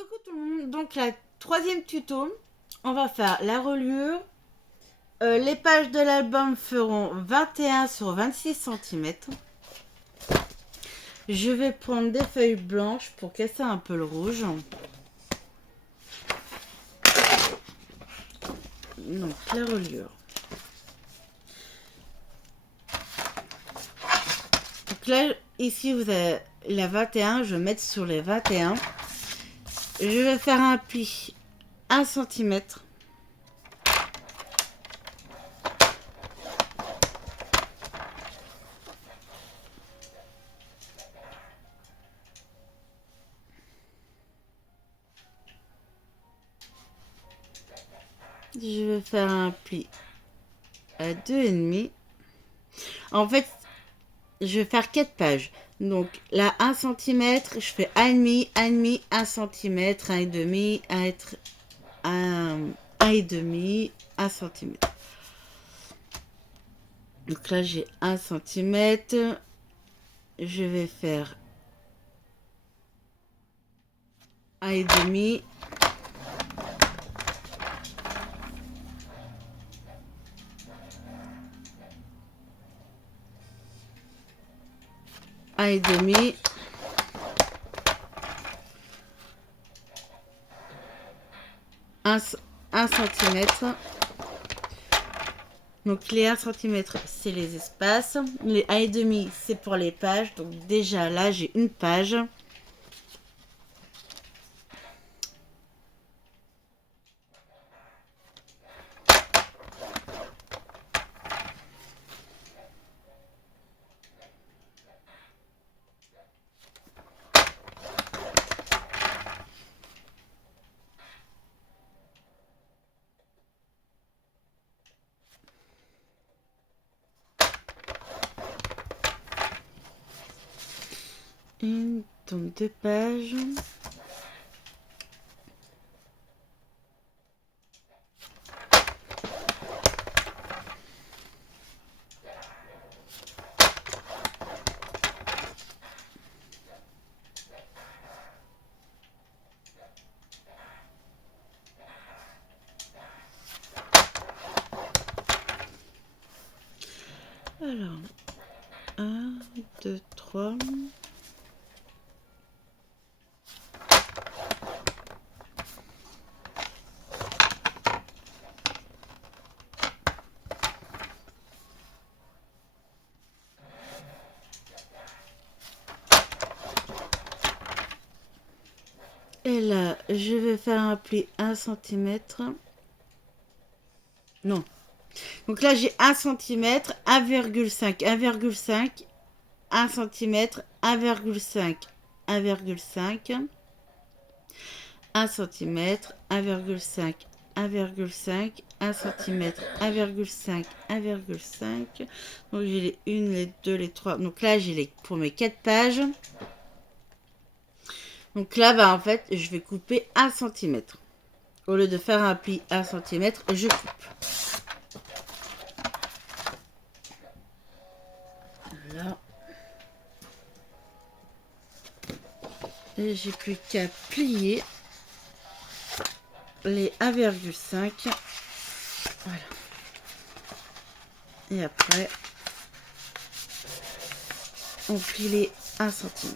Coucou tout le monde, donc la troisième tuto, on va faire la reliure. Les pages de l'album feront 21 sur 26 cm. Je vais prendre des feuilles blanches pour casser un peu le rouge. Donc la reliure. Donc là, ici vous avez la 21, je vais mettre sur les 21. Je vais faire un pli 1 cm. Je vais faire un pli à 2,5. En fait, je vais faire 4 pages. Donc là, 1 cm, je fais 1,5, 1,5, 1 cm, 1,5, 1,5, 1 cm. Donc là, j'ai 1 cm. Je vais faire 1,5. Un et demi, un centimètre. Donc les 1 cm, c'est les espaces. Les 1,5, c'est pour les pages. Donc déjà là, j'ai une page. Une, donc 2 pages. Alors, 1, 2, 3. Et là, je vais faire un pli 1 cm. Non. Donc là, j'ai 1 cm, 1,5, 1,5, 1 cm, 1,5, 1,5, 1 cm, 1,5, 1,5, 1 cm, 1,5, 1,5. Donc j'ai les 1, les 2, les 3. Donc là, j'ai les pour mes 4 pages. Donc là, bah, en fait, je vais couper 1 cm. Au lieu de faire un pli 1 cm, je coupe. Voilà. Et j'ai plus qu'à plier les 1,5. Voilà. Et après, on plie les 1 cm.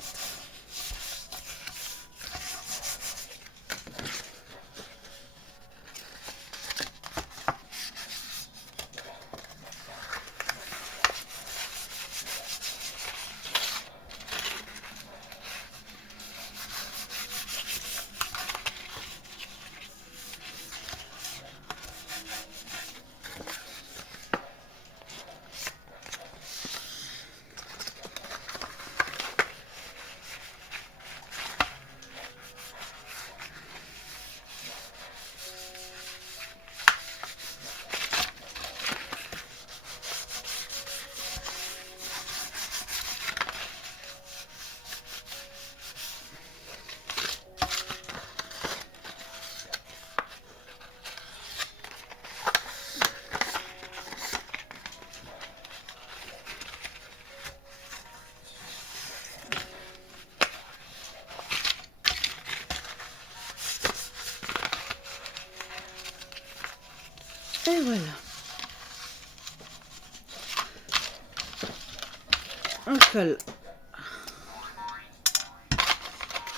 On colle.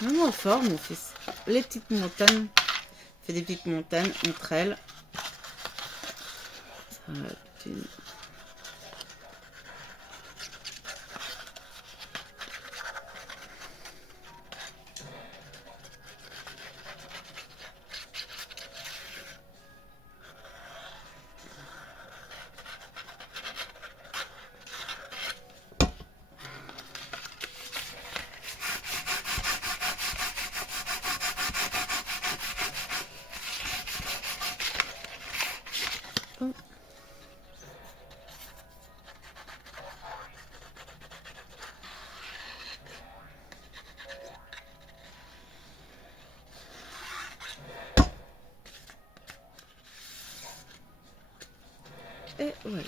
Vraiment fort, mon fils. Les petites montagnes. Fait des petites montagnes entre elles. Et voilà.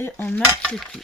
Et on marque les plis.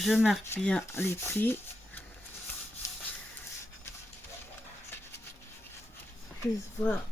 Je marque bien les plis. Je vais voir.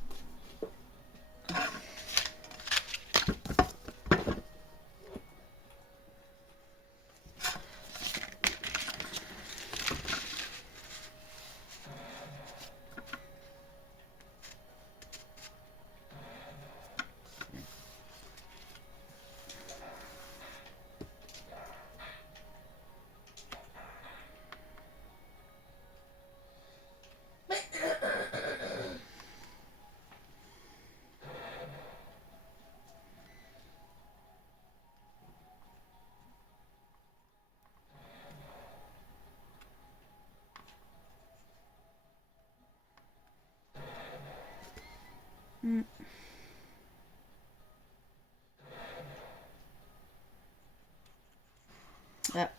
Ah.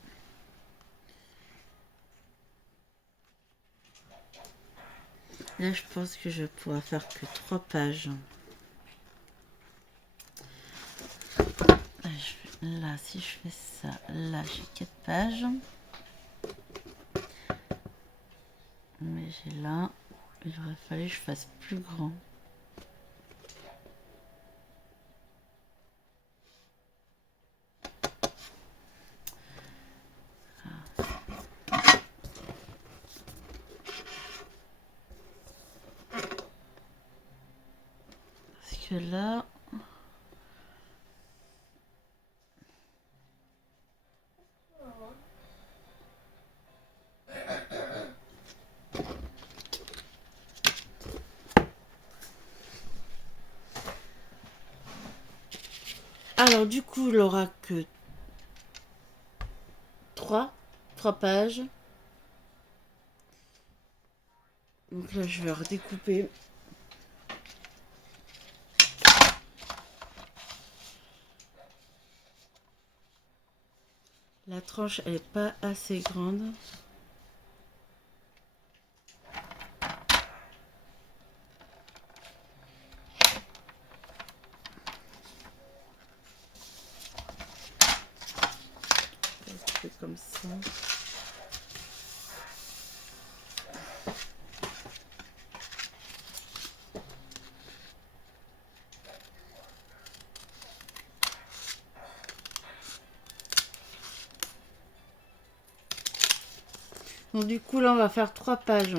Là, je pense que je pourrais faire que 3 pages. Là, si je fais ça, là, j'ai 4 pages. Mais j'ai là, il aurait fallu que je fasse plus grand. Parce que là... Alors, du coup, il aura que 3 pages. Donc là, je vais redécouper. La tranche, elle n'est pas assez grande. Comme ça. Donc du coup là on va faire 3 pages.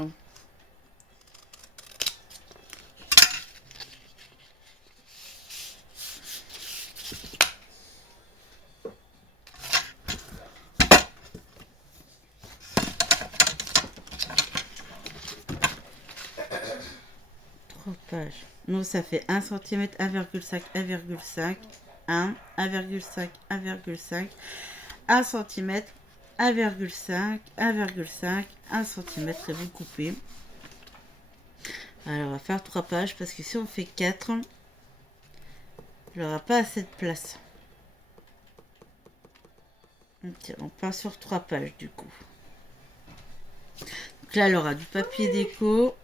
3 pages. Donc ça fait 1 cm, 1,5, 1,5, 1, 1,5, 1,5, 1 cm, 1,5, 1,5, 1 cm et vous coupez. Alors on va faire 3 pages parce que si on fait 4, il n'aura pas assez de place. Ok, on part sur 3 pages du coup. Donc là, elle aura du papier déco.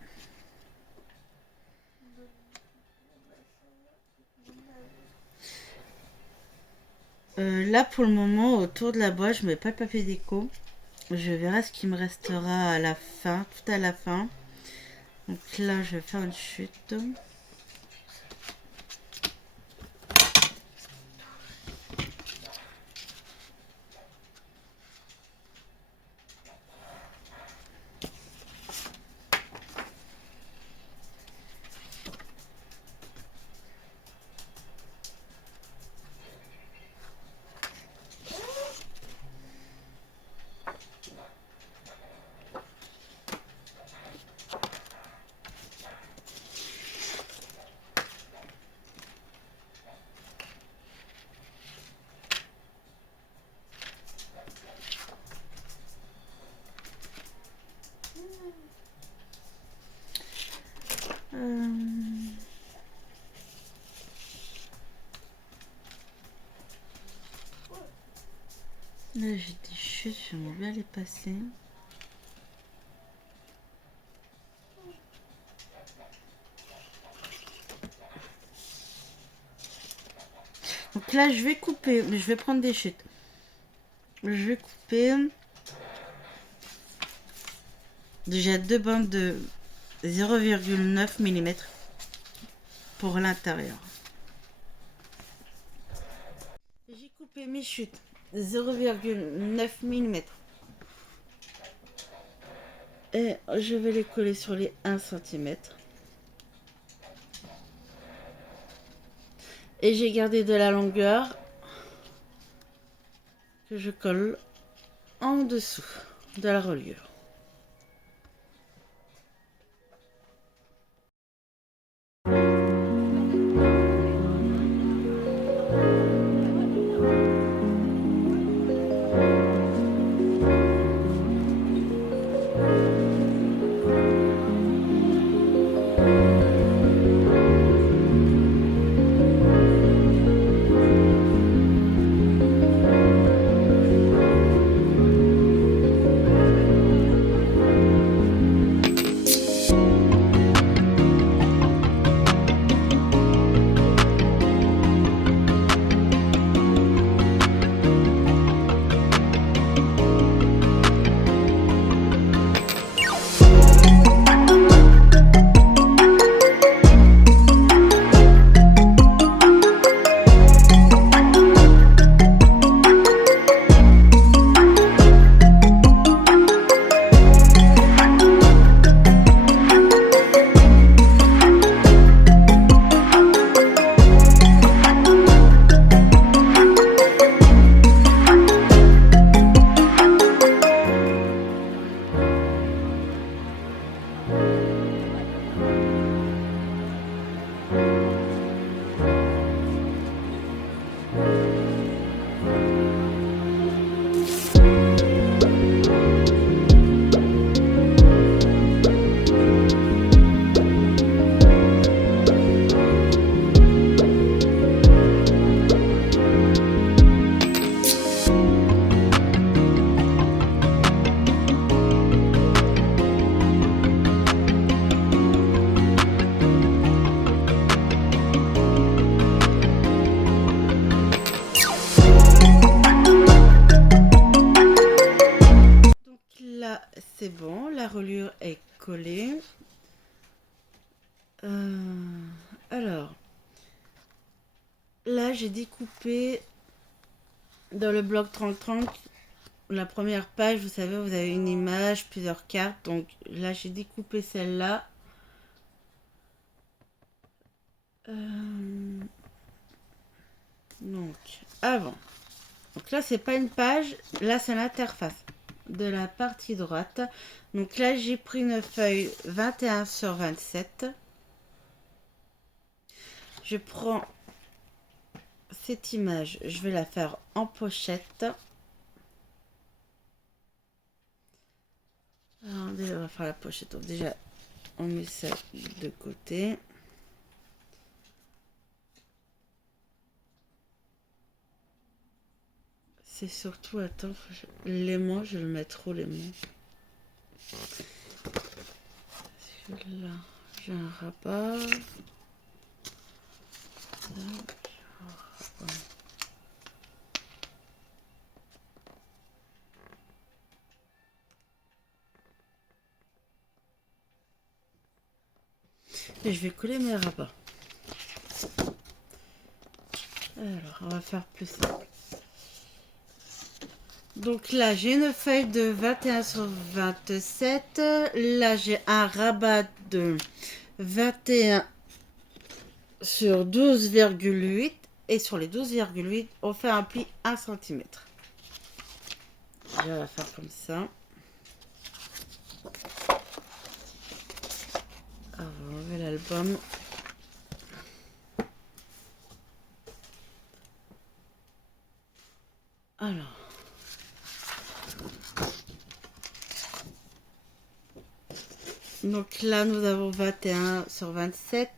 Là, pour le moment, autour de la boîte, je mets pas de papier déco. Je verrai ce qui me restera à la fin, tout à la fin. Donc là, je vais faire une chute. Là, j'ai des chutes, j'aimerais bien les passer. Donc là, je vais couper, mais je vais prendre des chutes. Je vais couper déjà 2 bandes de 0,9 mm pour l'intérieur. J'ai coupé mes chutes 0,9 mm. Et je vais les coller sur les 1 cm. Et j'ai gardé de la longueur que je colle en dessous de la reliure. C'est bon, la reliure est collée. Alors, là j'ai découpé dans le bloc 30-30, la première page, vous savez, vous avez une image, plusieurs cartes. Donc là j'ai découpé celle-là. Donc, avant. Donc là c'est pas une page, là c'est l'interface de la partie droite. Donc là j'ai pris une feuille 21 sur 27 Je prends cette image, je vais la faire en pochette. Alors, déjà, on va faire la pochette. Donc, déjà, on met ça de côté. C'est surtout, attends, l'aimant, je vais le mettre trop l'aimant. Là, j'ai un rabat. Là, j'ai un rabat. Et je vais coller mes rabats. Alors, on va faire plus simple. Donc là, j'ai une feuille de 21 sur 27. Là, j'ai un rabat de 21 sur 12,8. Et sur les 12,8, on fait un pli 1 cm. Je vais la faire comme ça. Alors, on va enlever l'album. Alors. Donc là, nous avons 21 sur 27.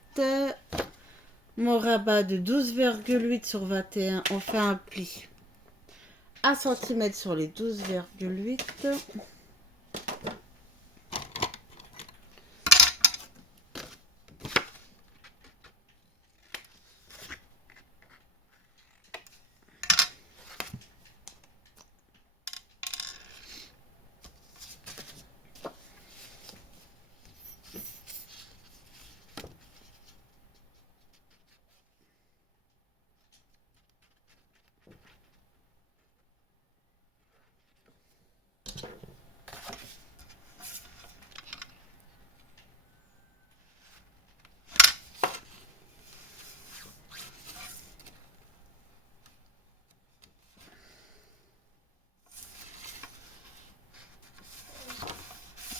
Mon rabat de 12,8 sur 21, on fait un pli 1 cm sur les 12,8.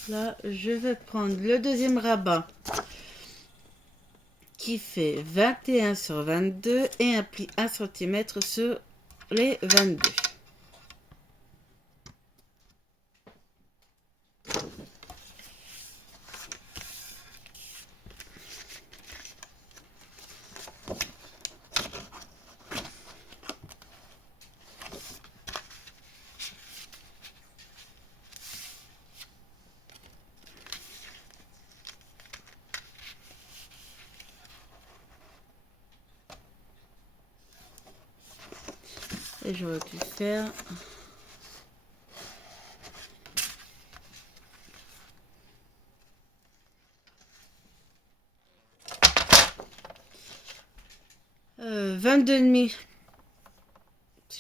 Là, je vais prendre le deuxième rabat qui fait 21 sur 22 et un pli 1 cm sur les 22. Et j'aurais dû faire 22,5.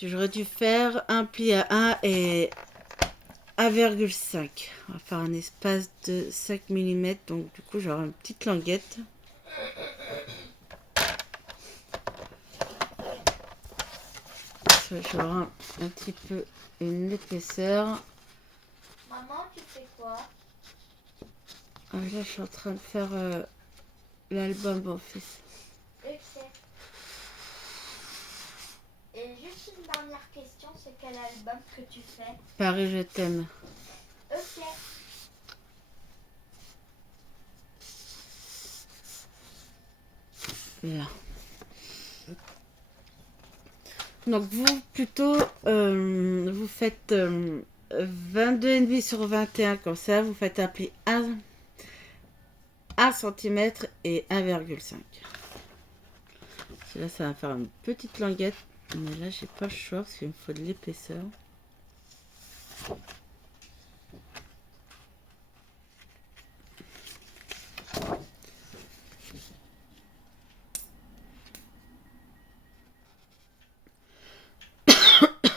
J'aurais dû faire un pli à 1 et 1,5. On va faire un espace de 5 mm. Donc du coup, j'aurai une petite languette. J'aurai un petit peu une épaisseur. Maman, tu fais quoi? Là, je suis en train de faire l'album mon fils. Ok. Et juste une dernière question, c'est quel album que tu fais? Paris, je t'aime. Ok. Là. Donc vous, plutôt, vous faites 22,5 sur 21, comme ça, vous faites un pli 1 cm et 1,5. Là, ça va faire une petite languette, mais là, j'ai pas le choix parce qu'il me faut de l'épaisseur.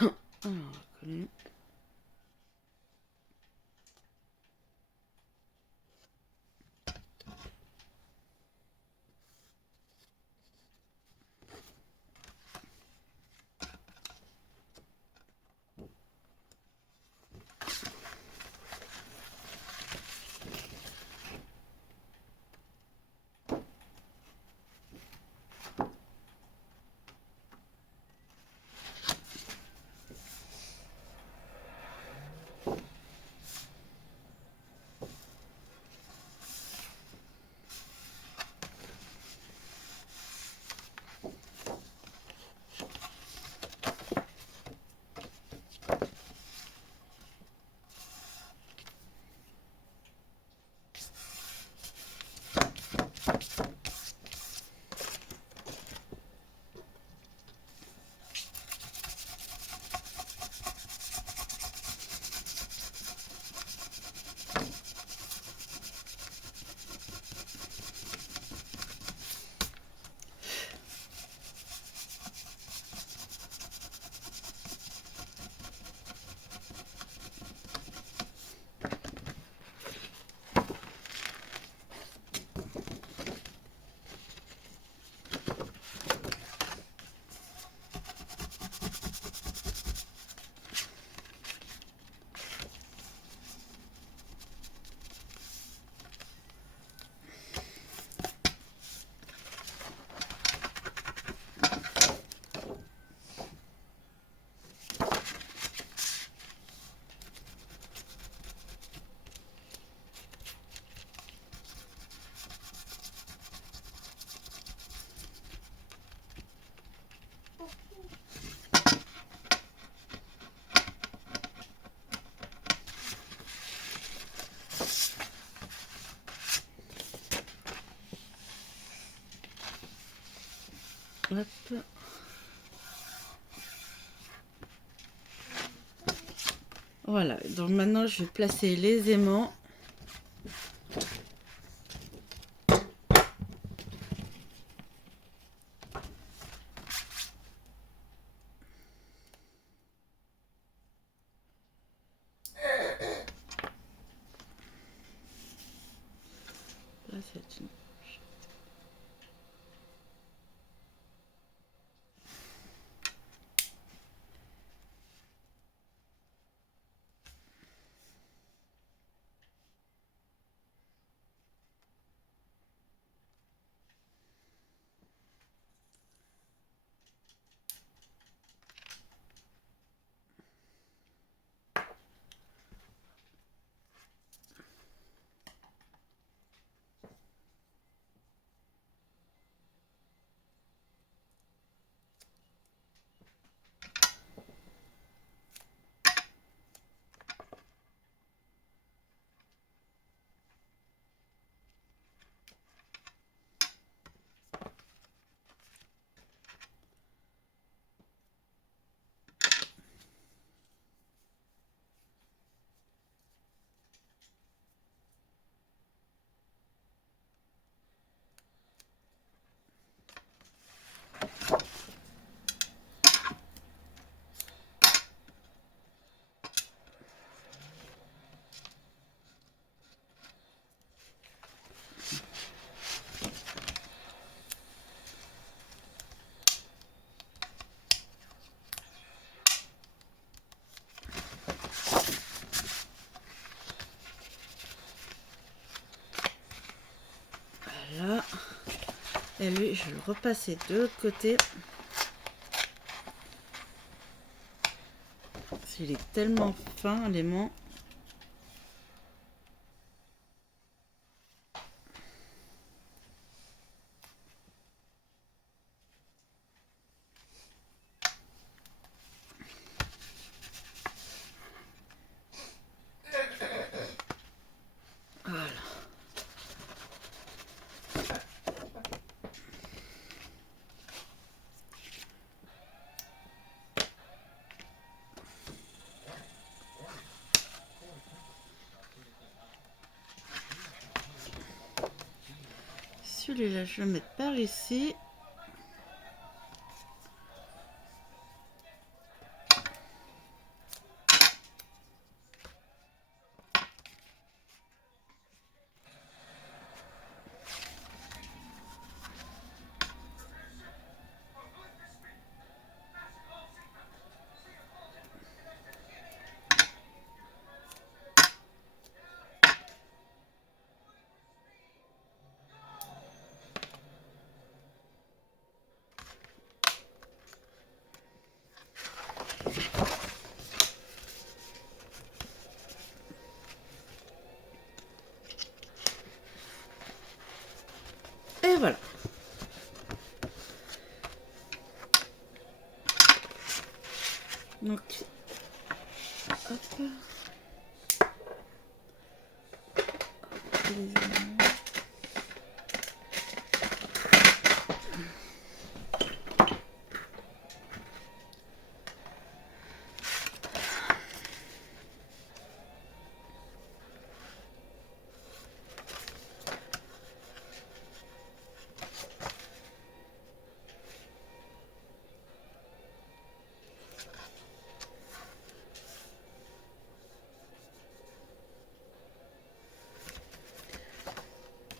Alors, on va coller. Hop. Voilà, donc maintenant je vais placer les aimants. Là, c'est une... Voilà. Et lui, je vais le repasser de l'autre côté. Il est tellement fin, l'aimant. Voilà. Celui-là, je vais le mettre par ici. Et voilà. Donc, hop.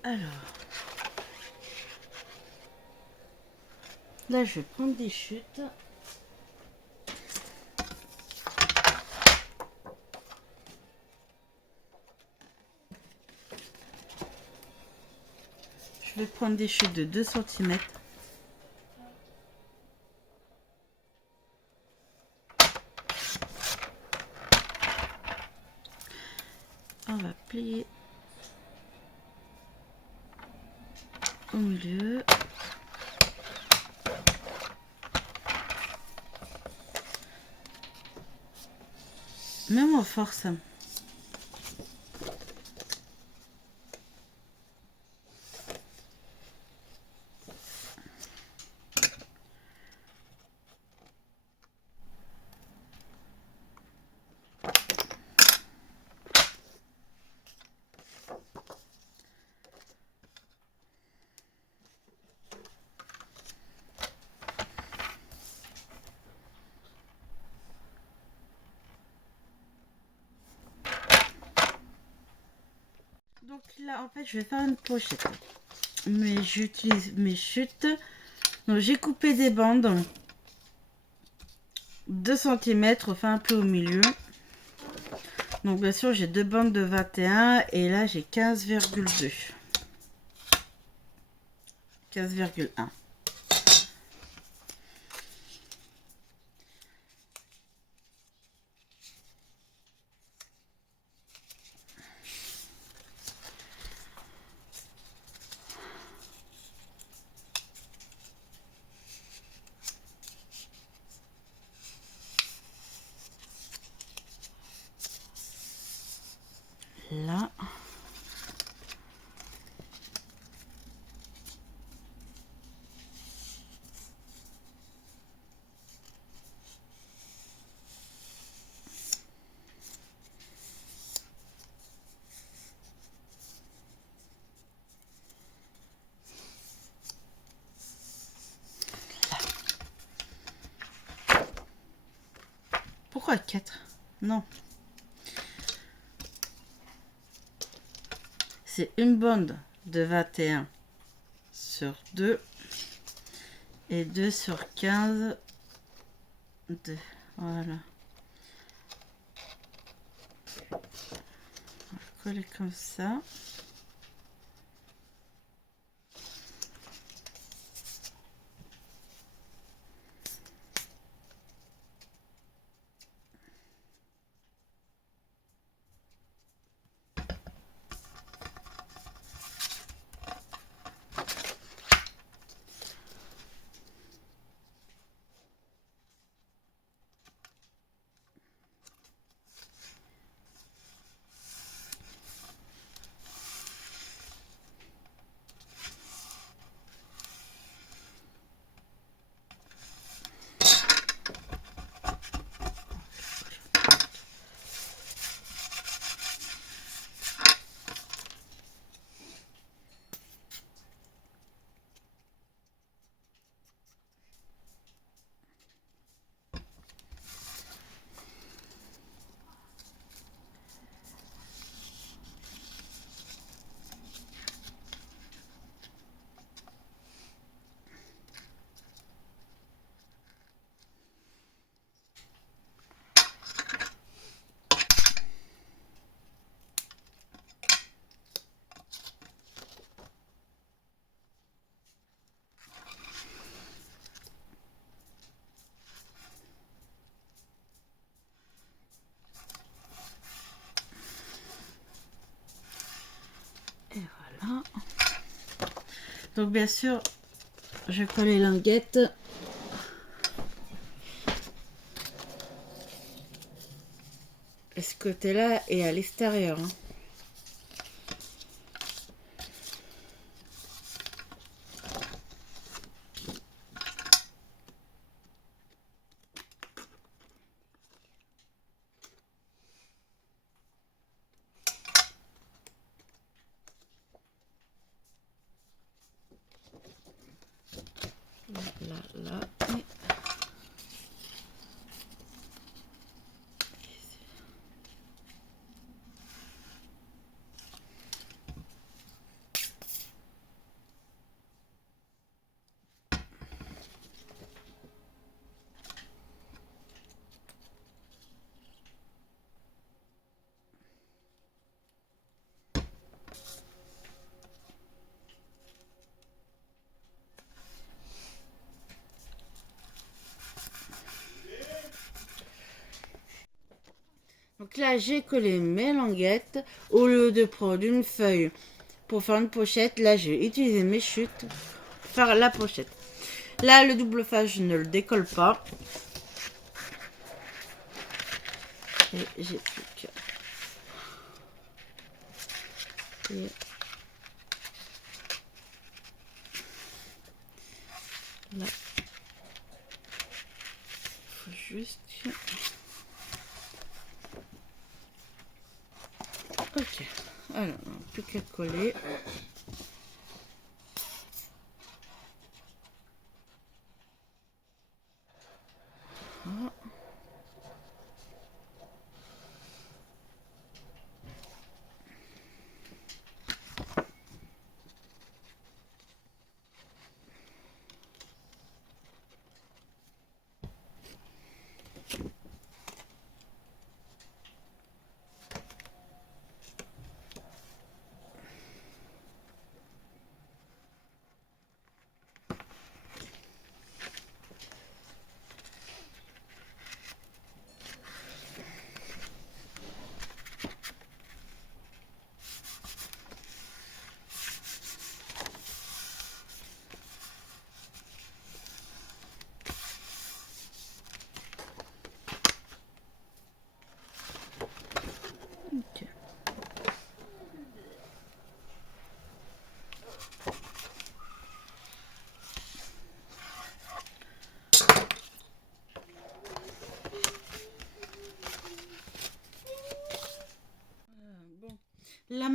Alors, là, je vais prendre des chutes. Je vais prendre des chutes de 2 cm. On va plier au milieu. Même en force. Donc là, en fait, je vais faire une pochette. Mais j'utilise mes chutes. Donc j'ai coupé des bandes. 2 cm, enfin un peu au milieu. Donc bien sûr, j'ai 2 bandes de 21 et là j'ai 15,2. 15,1. Là. Pourquoi 4? Non. C'est une bande de 21 sur 2 et 2 sur 15. 2. Voilà. On va coller comme ça. Et voilà. Donc bien sûr, je colle les languettes. Et ce côté-là est à l'extérieur. Hein. Là. Et... Donc là, j'ai collé mes languettes. Au lieu de prendre une feuille pour faire une pochette, là, j'ai utilisé mes chutes pour faire la pochette. Là, le double face, je ne le décolle pas. Et j'ai plus que... Et... Là, il faut juste... Ok, alors, plus qu'à coller. Voilà.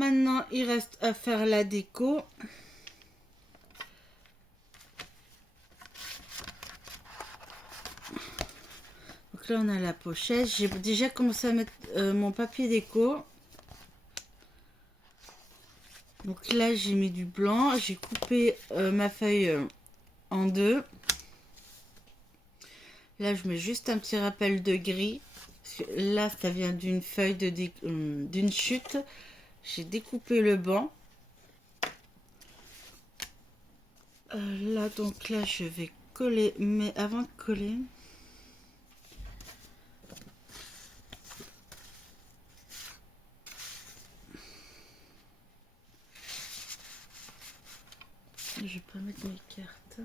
maintenant, il reste à faire la déco. Donc là, on a la pochette. J'ai déjà commencé à mettre mon papier déco. Donc là, j'ai mis du blanc. J'ai coupé ma feuille en deux. Là, je mets juste un petit rappel de gris. Parce que là, ça vient d'une feuille d'une chute. J'ai découpé le banc. Là, donc là, je vais coller. Mais avant de coller... Je vais pas mettre mes cartes.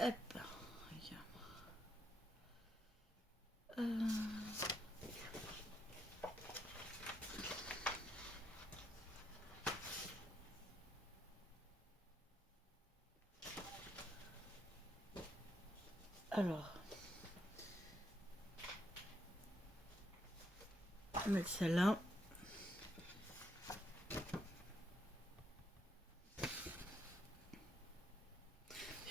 Hop, regarde. Alors, on va mettre celle-là.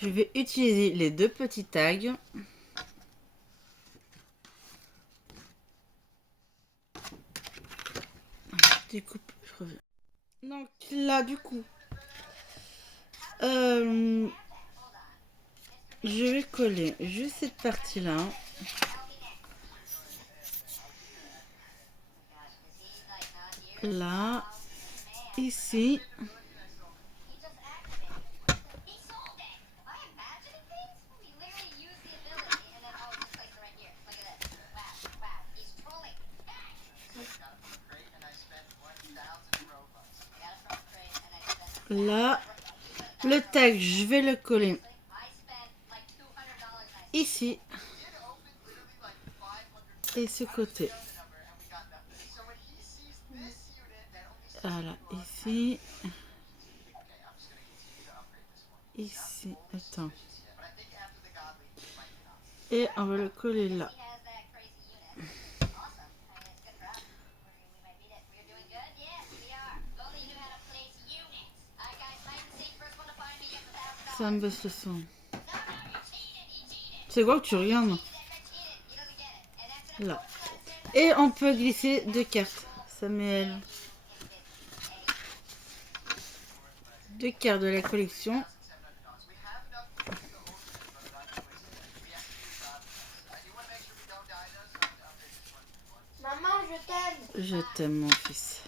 Je vais utiliser les deux petits tags. Je découpe, je reviens. Donc là, du coup, je vais coller juste cette partie-là. Là, ici. Là, le tag, je vais le coller ici et ce côté. Voilà, ici. Ici, attends. Et on va le coller là. Ça me baisse le son. C'est quoi que tu regardes? Là. Et on peut glisser deux cartes. Samuel. Deux cartes de la collection. Maman, je t'aime. Je t'aime, mon fils.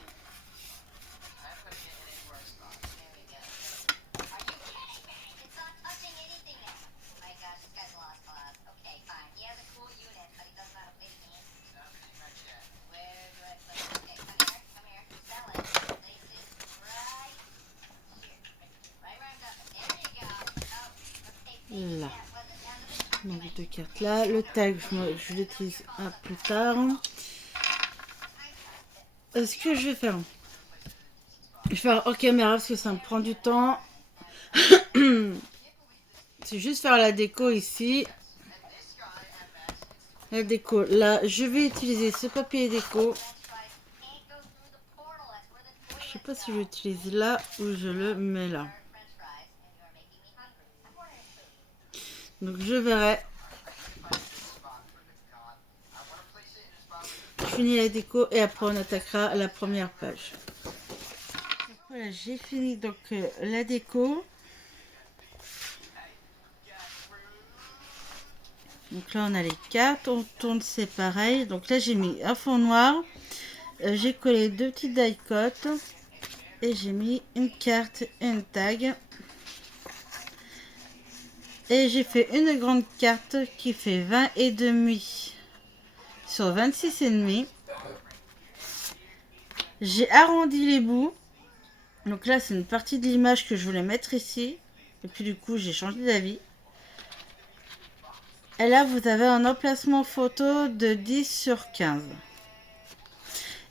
Là. Donc deux cartes là. Le tag, je l'utilise plus tard. Ce que je vais faire, je vais faire en caméra parce que ça me prend du temps. C'est juste faire la déco ici. La déco là, je vais utiliser ce papier déco. Je sais pas si je l'utilise là ou je le mets là. Donc je verrai. Je finis la déco et après on attaquera la première page. Donc voilà, j'ai fini donc la déco. Donc là on a les cartes, on tourne, c'est pareil. Donc là j'ai mis un fond noir. J'ai collé deux petites die-cut. Et j'ai mis une carte et une tag. Et j'ai fait une grande carte qui fait 20 et demi sur 26 et demi. J'ai arrondi les bouts. Donc là, c'est une partie de l'image que je voulais mettre ici. Et puis du coup, j'ai changé d'avis. Et là, vous avez un emplacement photo de 10 sur 15.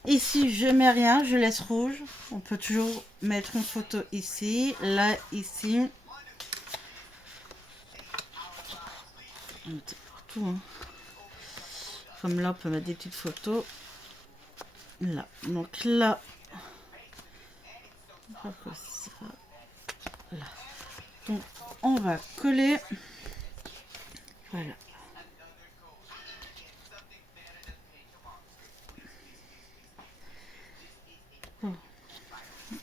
Ici, je mets rien, je laisse rouge. On peut toujours mettre une photo ici, là, ici. On met partout, hein. Comme là, on peut mettre des petites photos. Là. Donc là, on va comme ça. Là. Donc, on va coller. Voilà. Bon.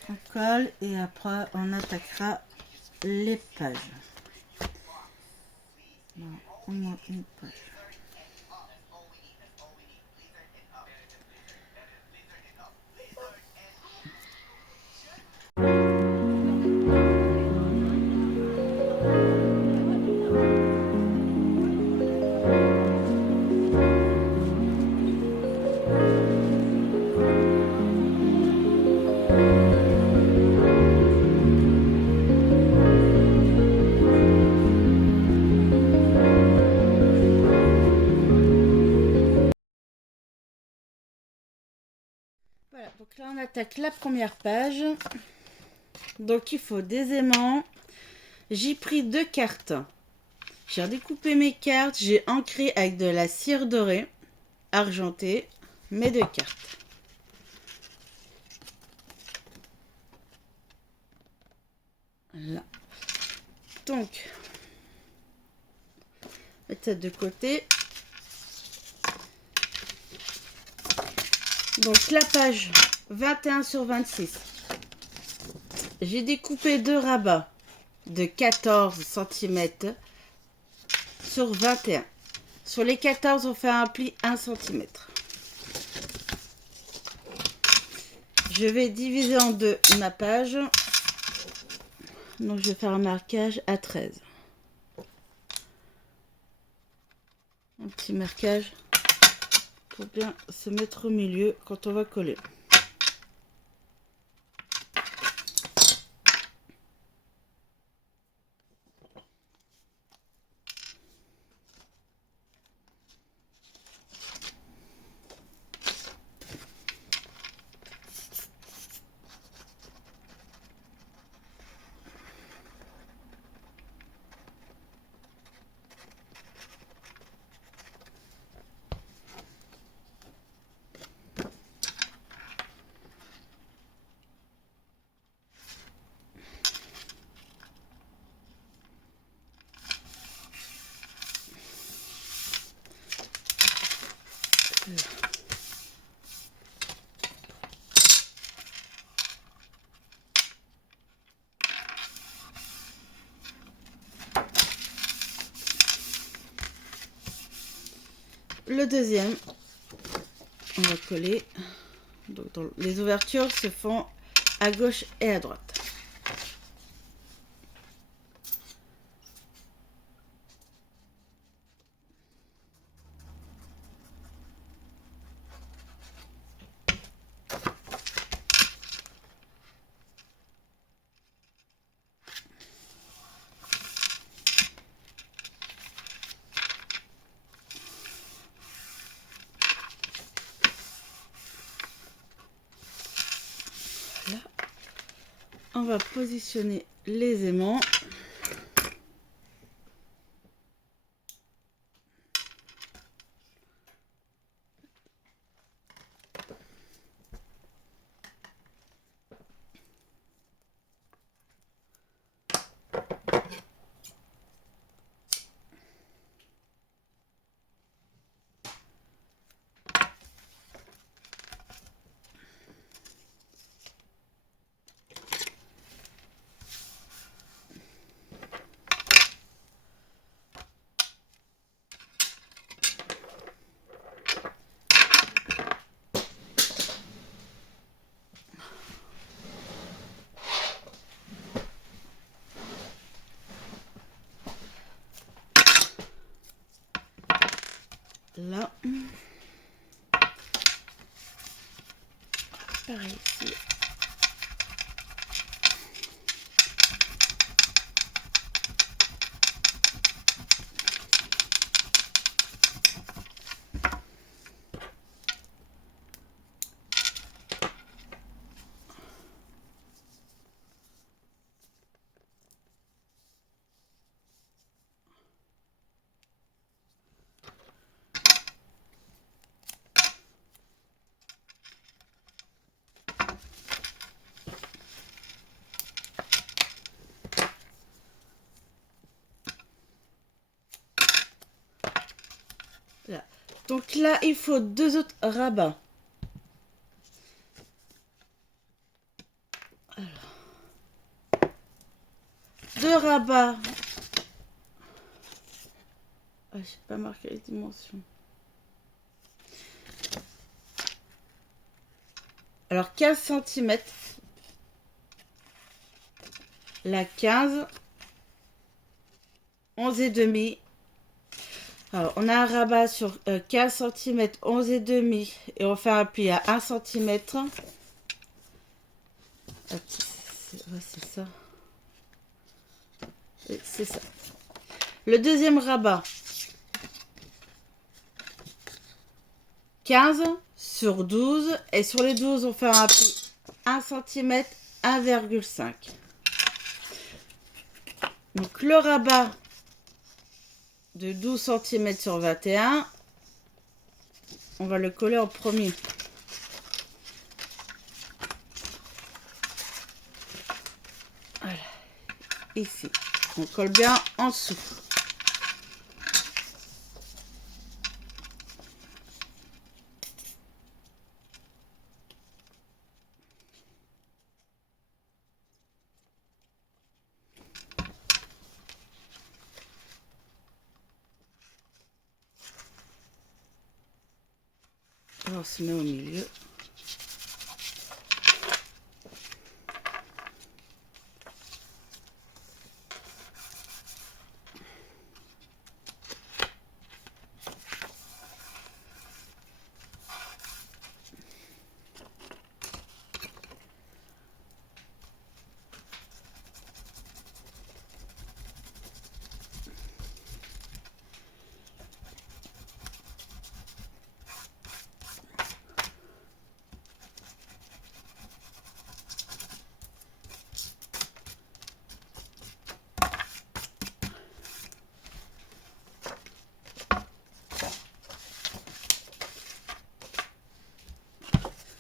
On colle et après, on attaquera les pages. Bon, au moins une page. Voilà, donc là on attaque la première page. Donc il faut des aimants. J'ai pris 2 cartes. J'ai redécoupé mes cartes. J'ai ancré avec de la cire dorée, argentée, mes 2 cartes. Là. Donc, mettre ça de côté. Donc la page 21 sur 26. J'ai découpé 2 rabats de 14 cm sur 21. Sur les 14, on fait un pli 1 cm. Je vais diviser en deux ma page. Donc je vais faire un marquage à 13. Un petit marquage pour bien se mettre au milieu quand on va coller. Le deuxième, on va coller. Donc, les ouvertures se font à gauche et à droite. Là, on va positionner les aimants. Là. Donc là, il faut 2 autres rabats. Alors, 2 rabats. Ah, j'ai pas marqué les dimensions. Alors 15 cm. La 15. 11 et demi. Alors, on a un rabat sur 15 cm, 11 et demi. Et on fait un pli à 1 cm. Ouais, c'est ça. C'est ça. Le deuxième rabat. 15 sur 12. Et sur les 12, on fait un pli 1 cm, 1,5. Donc, le rabat de 12 cm sur 21, on va le coller en premier. Voilà. Ici. On colle bien en dessous. Alors, on se met au milieu.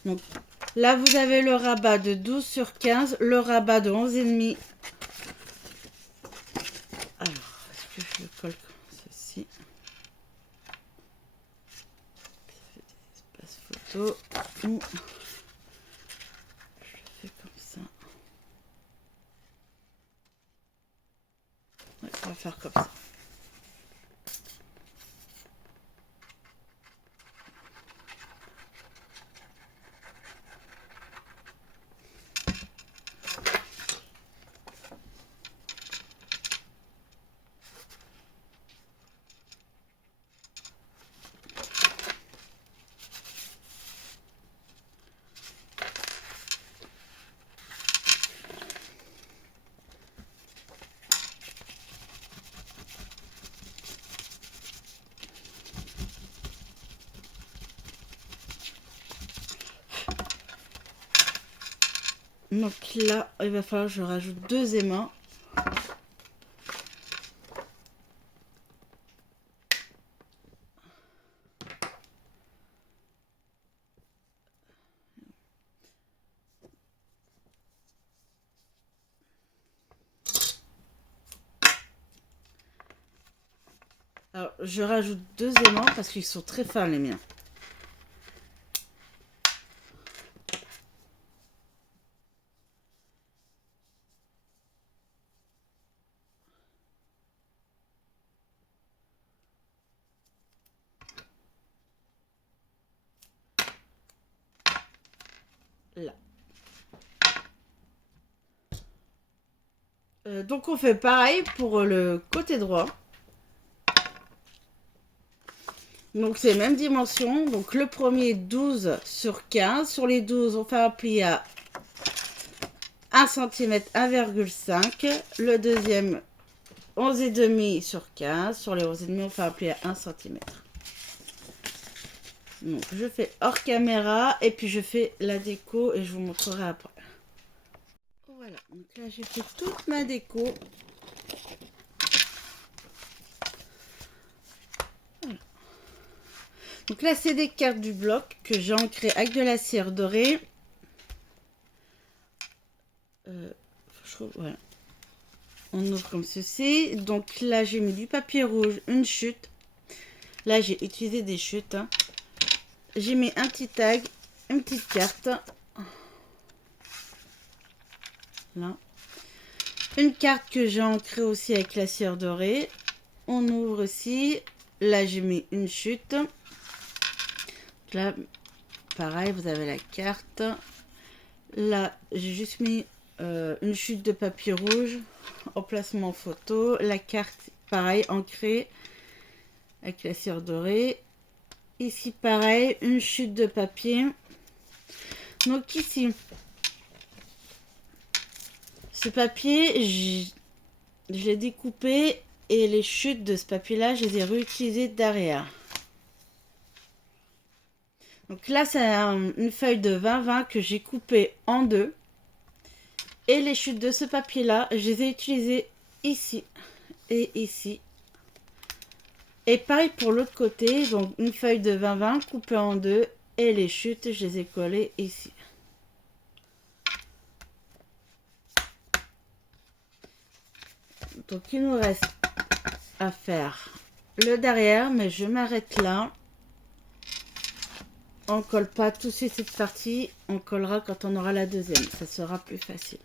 Donc là, vous avez le rabat de 12 sur 15, le rabat de 11,5. Alors, est-ce que je le colle comme ceci? Espace photo. Je le fais comme ça. Ouais, on va faire comme ça. Donc là, il va falloir que je rajoute 2 aimants. Alors, je rajoute 2 aimants parce qu'ils sont très fins les miens. Là. Donc on fait pareil pour le côté droit. Donc c'est les mêmes dimensions. Donc le premier 12 sur 15. Sur les 12, on fait un pli à 1 cm, 1,5. Le deuxième 11,5 sur 15. Sur les 11,5, on fait un pli à 1 cm. Donc je fais hors caméra et puis je fais la déco et je vous montrerai après. Voilà, donc là j'ai fait toute ma déco. Voilà. Donc là c'est des cartes du bloc que j'ai ancrées avec de la cire dorée. Je trouve, voilà. On ouvre comme ceci. Donc là j'ai mis du papier rouge, une chute. Là, j'ai utilisé des chutes. J'ai mis un petit tag, une petite carte. Là. Une carte que j'ai ancrée aussi avec la cire dorée. On ouvre aussi. Là, j'ai mis une chute. Là, pareil, vous avez la carte. Là, j'ai juste mis une chute de papier rouge. Emplacement photo. La carte, pareil, ancrée avec la cire dorée. Ici, pareil, une chute de papier. Donc ici, ce papier, je l'ai découpé et les chutes de ce papier-là, je les ai réutilisées derrière. Donc là, c'est une feuille de 20-20 que j'ai coupée en deux. Et les chutes de ce papier-là, je les ai utilisées ici et ici. Et pareil pour l'autre côté, donc une feuille de 20-20 coupée en deux. Et les chutes, je les ai collées ici. Donc il nous reste à faire le derrière, mais je m'arrête là. On colle pas tout de suite cette partie, on collera quand on aura la deuxième, ça sera plus facile.